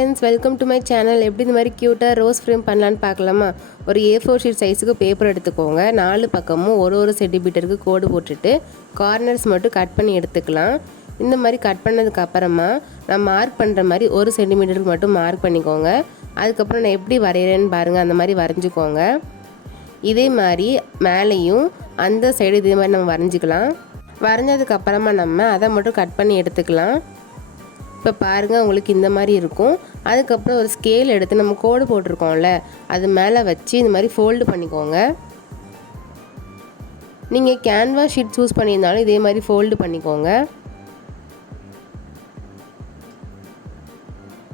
Friends, welcome to my channel. எப்படி இந்த மாதிரி க்யூட்டாக ரோஸ் ஃப்ரேம் பண்ணலான்னு பார்க்கலாமா? ஒரு A4 ஷீட் சைஸுக்கு பேப்பர் எடுத்துக்கோங்க. 4 பக்கமும் ஒரு சென்டிமீட்டருக்கு கோடு போட்டுட்டு கார்னர்ஸ் மட்டும் கட் பண்ணி எடுத்துக்கலாம். இந்த மாதிரி கட் பண்ணதுக்கு அப்புறமா நான் மார்க் பண்ணுற மாதிரி 1 சென்டிமீட்டருக்கு மட்டும் மார்க் பண்ணிக்கோங்க. அதுக்கப்புறம் நான் எப்படி வரைகிறேன்னு பாருங்கள், அந்த மாதிரி வரைஞ்சிக்கோங்க. இதே மாதிரி மேலேயும் அந்த சைடு இதே மாதிரி நம்ம வரைஞ்சிக்கலாம். வரைஞ்சதுக்கப்புறமா நம்ம அதை மட்டும் கட் பண்ணி எடுத்துக்கலாம். இப்போ பாருங்கள், உங்களுக்கு இந்த மாதிரி இருக்கும். அதுக்கப்புறம் ஒரு ஸ்கேல் எடுத்து நம்ம கோடு போட்டிருக்கோம்ல, அது மேலே வச்சு இந்த மாதிரி ஃபோல்டு பண்ணிக்கோங்க. நீங்கள் கேன்வாஸ் ஷீட் சூஸ் பண்ணியிருந்தாலும் இதே மாதிரி ஃபோல்டு பண்ணிக்கோங்க.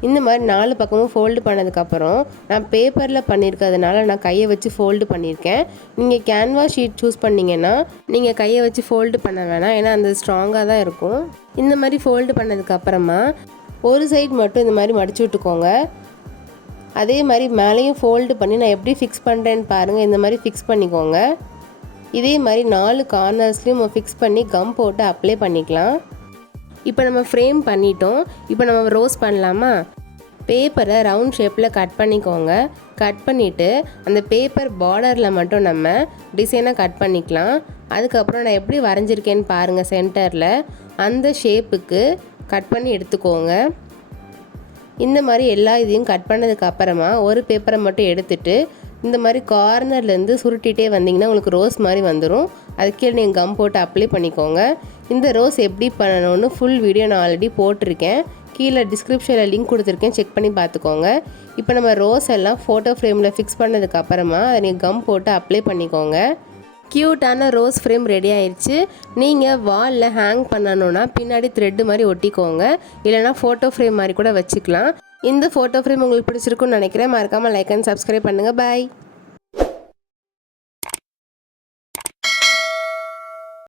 இந்த மாதிரி 4 பக்கமும் ஃபோல்டு பண்ணதுக்கப்புறம் நான் பேப்பரில் பண்ணியிருக்கிறதுனால நான் கையை வச்சு ஃபோல்டு பண்ணியிருக்கேன். நீங்கள் கேன்வாஸ் ஷீட் சூஸ் பண்ணிங்கன்னா நீங்கள் கையை வச்சு ஃபோல்டு பண்ண வேணாம், ஏன்னா அந்த ஸ்ட்ராங்காக தான் இருக்கும். இந்த மாதிரி ஃபோல்டு பண்ணதுக்கப்புறமா ஒரு சைடு மட்டும் இந்த மாதிரி மடிச்சு விட்டுக்கோங்க. அதே மாதிரி மேலேயும் ஃபோல்டு பண்ணி நான் எப்படி ஃபிக்ஸ் பண்ணுறேன்னு பாருங்கள். இந்த மாதிரி ஃபிக்ஸ் பண்ணிக்கோங்க. இதே மாதிரி 4 கார்னர்ஸ்லையும் ஃபிக்ஸ் பண்ணி கம் போட்டு அப்ளை பண்ணிக்கலாம். இப்போ நம்ம ஃப்ரேம் பண்ணிட்டோம். இப்போ நம்ம ரோஸ் பண்ணலாமா? பேப்பரை ரவுண்ட் ஷேப்பில் கட் பண்ணிக்கோங்க. கட் பண்ணிவிட்டு அந்த பேப்பர் பார்டரில் மட்டும் நம்ம டிசைனாக கட் பண்ணிக்கலாம். அதுக்கப்புறம் நான் எப்படி வரைஞ்சிருக்கேன்னு பாருங்கள். சென்டரில் அந்த ஷேப்புக்கு கட் பண்ணி எடுத்துக்கோங்க. இந்த மாதிரி எல்லா இதையும் கட் பண்ணதுக்கப்புறமா ஒரு பேப்பரை மட்டும் எடுத்துகிட்டு இந்த மாதிரி கார்னர்லேருந்து சுருட்டிகிட்டே வந்தீங்கன்னா உங்களுக்கு ரோஸ் மாதிரி வந்துடும். அதுக்கே நீங்கள் கம் போட்டு அப்ளை பண்ணிக்கோங்க. இந்த ரோஸ் எப்படி பண்ணணும்னு ஃபுல் வீடியோ நான் ஆல்ரெடி போட்டிருக்கேன். கீழே டிஸ்கிரிப்ஷனில் லிங்க் கொடுத்துருக்கேன், செக் பண்ணி பார்த்துக்கோங்க. இப்போ நம்ம ரோஸ் எல்லாம் ஃபோட்டோ ஃப்ரேமில் ஃபிக்ஸ் பண்ணதுக்கப்புறமா அதை நீங்கள் கம் போட்டு அப்ளை பண்ணிக்கோங்க. க்யூட்டான ரோஸ் ஃப்ரேம் ரெடி ஆயிடுச்சு. நீங்கள் வாலில் ஹேங் பண்ணணுன்னா பின்னாடி த்ரெட்டு மாதிரி ஒட்டிக்கோங்க, இல்லைனா ஃபோட்டோ ஃப்ரேம் மாதிரி கூட வச்சுக்கலாம். இந்த ஃபோட்டோ ஃப்ரேம் உங்களுக்கு பிடிச்சிருக்குன்னு நினைக்கிறேன். மறக்காமல் லைக் அண்ட் சப்ஸ்கிரைப் பண்ணுங்கள். பாய்.